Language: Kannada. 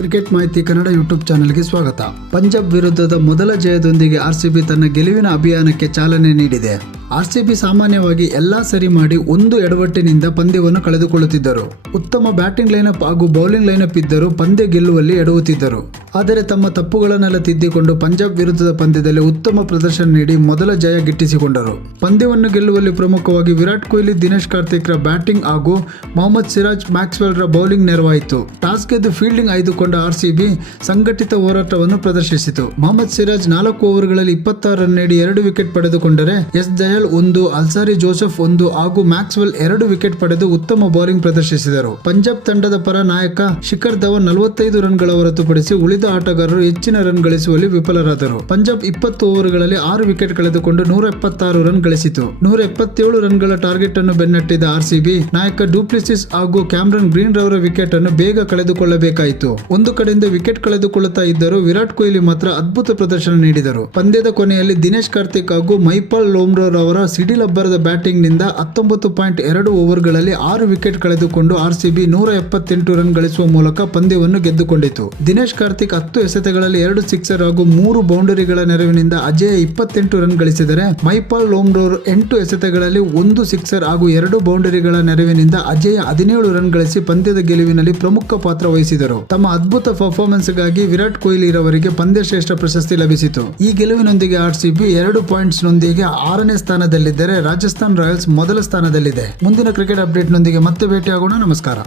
ಕ್ರಿಕೆಟ್ ಮಾಹಿತಿ ಕನ್ನಡ ಯೂಟ್ಯೂಬ್ ಚಾನೆಲ್ಗೆ ಸ್ವಾಗತ. ಪಂಜಾಬ್ ವಿರುದ್ಧದ ಮೊದಲ ಜಯದೊಂದಿಗೆ ಆರ್ಸಿಬಿ ತನ್ನ ಗೆಲುವಿನ ಅಭಿಯಾನಕ್ಕೆ ಚಾಲನೆ ನೀಡಿದೆ. ಆರ್ಸಿಬಿ ಸಾಮಾನ್ಯವಾಗಿ ಎಲ್ಲಾ ಸರಿ ಮಾಡಿ ಒಂದು ಎಡವಟ್ಟಿನಿಂದ ಪಂದ್ಯವನ್ನು ಕಳೆದುಕೊಳ್ಳುತ್ತಿದ್ದರು. ಉತ್ತಮ ಬ್ಯಾಟಿಂಗ್ ಲೈನಪ್ ಹಾಗೂ ಬೌಲಿಂಗ್ ಲೈನಪ್ ಇದ್ದರೂ ಪಂದ್ಯ ಗೆಲ್ಲುವಲ್ಲಿ ಎಡವುತ್ತಿದ್ದರು. ಆದರೆ ತಮ್ಮ ತಪ್ಪುಗಳನ್ನೆಲ್ಲ ತಿದ್ದಿಕೊಂಡು ಪಂಜಾಬ್ ವಿರುದ್ಧದ ಪಂದ್ಯದಲ್ಲಿ ಉತ್ತಮ ಪ್ರದರ್ಶನ ನೀಡಿ ಮೊದಲ ಜಯ ಗಿಟ್ಟಿಸಿಕೊಂಡರು. ಪಂದ್ಯವನ್ನು ಗೆಲ್ಲುವಲ್ಲಿ ಪ್ರಮುಖವಾಗಿ ವಿರಾಟ್ ಕೊಹ್ಲಿ, ದಿನೇಶ್ ಕಾರ್ತಿಕ್ ರ ಬ್ಯಾಟಿಂಗ್ ಹಾಗೂ ಮೊಹಮ್ಮದ್ ಸಿರಾಜ್, ಮ್ಯಾಕ್ಸ್ವೆಲ್ ರ ಬೌಲಿಂಗ್ ನೆರವಾಯಿತು. ಟಾಸ್ ಗೆದ್ದು ಫೀಲ್ಡಿಂಗ್ ಆಯ್ದುಕೊಂಡ ಆರ್ಸಿಬಿ ಸಂಘಟಿತ ಹೋರಾಟವನ್ನು ಪ್ರದರ್ಶಿಸಿತು. ಮೊಹಮ್ಮದ್ ಸಿರಾಜ್ 4 ಓವರ್ಗಳಲ್ಲಿ 26 ರನ್ ನೀಡಿ 2 ವಿಕೆಟ್ ಪಡೆದುಕೊಂಡರೆ ಎಸ್ ದಯಾಳ್ 1, ಅಲ್ಸಾರಿ ಜೋಸೆಫ್ 1 ಹಾಗೂ ಮ್ಯಾಕ್ಸ್ವೆಲ್ 2 ವಿಕೆಟ್ ಪಡೆದು ಉತ್ತಮ ಬೌಲಿಂಗ್ ಪ್ರದರ್ಶಿಸಿದರು. ಪಂಜಾಬ್ ತಂಡದ ಪರ ನಾಯಕ ಶಿಖರ್ ಧವನ್ 45 ರನ್ಗಳ ಹೊರತುಪಡಿಸಿ ಉಳಿದ ಆಟಗಾರರು ಹೆಚ್ಚಿನ ರನ್ ಗಳಿಸುವಲ್ಲಿ ವಿಫಲರಾದರು. ಪಂಜಾಬ್ 20 ಓವರ್ಗಳಲ್ಲಿ 6 ವಿಕೆಟ್ ಕಳೆದುಕೊಂಡು 176 ರನ್ ಗಳಿಸಿತು. 177 ರನ್ಗಳ ಟಾರ್ಗೆಟ್ ಅನ್ನು ಬೆನ್ನಟ್ಟಿದ ಆರ್ಸಿಬಿ ನಾಯಕ ಡುಪ್ಲೆಸಿಸ್ ಹಾಗೂ ಕ್ಯಾಮರನ್ ಗ್ರೀನ್ ರವರ ವಿಕೆಟ್ ಅನ್ನು ಬೇಗ ಕಳೆದುಕೊಳ್ಳಬೇಕಾಯಿತು. ಒಂದು ಕಡೆಯಿಂದ ವಿಕೆಟ್ ಕಳೆದುಕೊಳ್ಳುತ್ತಾ ಇದ್ದರೂ ವಿರಾಟ್ ಕೊಹ್ಲಿ ಮಾತ್ರ ಅದ್ಭುತ ಪ್ರದರ್ಶನ ನೀಡಿದರು. ಪಂದ್ಯದ ಕೊನೆಯಲ್ಲಿ ದಿನೇಶ್ ಕಾರ್ತಿಕ್ ಹಾಗೂ ಮೈಪಾಲ್ ಲೋಮ್ರೋ ಅವರ ಸಿಡಿಲಬ್ಬರದ ಬ್ಯಾಟಿಂಗ್ ನಿಂದ 19.2 ಓವರ್ಗಳಲ್ಲಿ 6 ವಿಕೆಟ್ ಕಳೆದುಕೊಂಡು ಆರ್ಸಿಬಿ 178 ರನ್ ಗಳಿಸುವ ಮೂಲಕ ಪಂದ್ಯವನ್ನು ಗೆದ್ದುಕೊಂಡಿತು. ದಿನೇಶ್ ಕಾರ್ತಿಕ್ 10 ಎಸೆತಗಳಲ್ಲಿ 2 ಸಿಕ್ಸರ್ ಹಾಗೂ 3 ಬೌಂಡರಿಗಳ ನೆರವಿನಿಂದ ಅಜೇಯ 28 ರನ್ ಗಳಿಸಿದರೆ ಮೈಪಾಲ್ ಲೋಮ್ರೋ 8 ಎಸೆತಗಳಲ್ಲಿ 1 ಸಿಕ್ಸರ್ ಹಾಗೂ 2 ಬೌಂಡರಿಗಳ ನೆರವಿನಿಂದ ಅಜೇಯ 17 ರನ್ ಗಳಿಸಿ ಪಂದ್ಯದ ಗೆಲುವಿನಲ್ಲಿ ಪ್ರಮುಖ ಪಾತ್ರ ವಹಿಸಿದರು. ತಮ್ಮ ಅದ್ಭುತ ಪರ್ಫಾರ್ಮೆನ್ಸ್ ಗಾಗಿ ವಿರಾಟ್ ಕೊಹ್ಲಿ ರವರಿಗೆ ಪಂದ್ಯ ಶ್ರೇಷ್ಠ ಪ್ರಶಸ್ತಿ ಲಭಿಸಿತು. ಈ ಗೆಲುವಿನೊಂದಿಗೆ ಆರ್ಸಿಬಿ 2 ಪಾಯಿಂಟ್ಸ್ ನೊಂದಿಗೆ 6ನೇ ಸ್ಥಾನದಲ್ಲಿದ್ದರೆ ರಾಜಸ್ಥಾನ್ ರಾಯಲ್ಸ್ ಮೊದಲ ಸ್ಥಾನದಲ್ಲಿದೆ. ಮುಂದಿನ ಕ್ರಿಕೆಟ್ ಅಪ್ಡೇಟ್ ನೊಂದಿಗೆ ಮತ್ತೆ ಭೇಟಿಯಾಗೋಣ. ನಮಸ್ಕಾರ.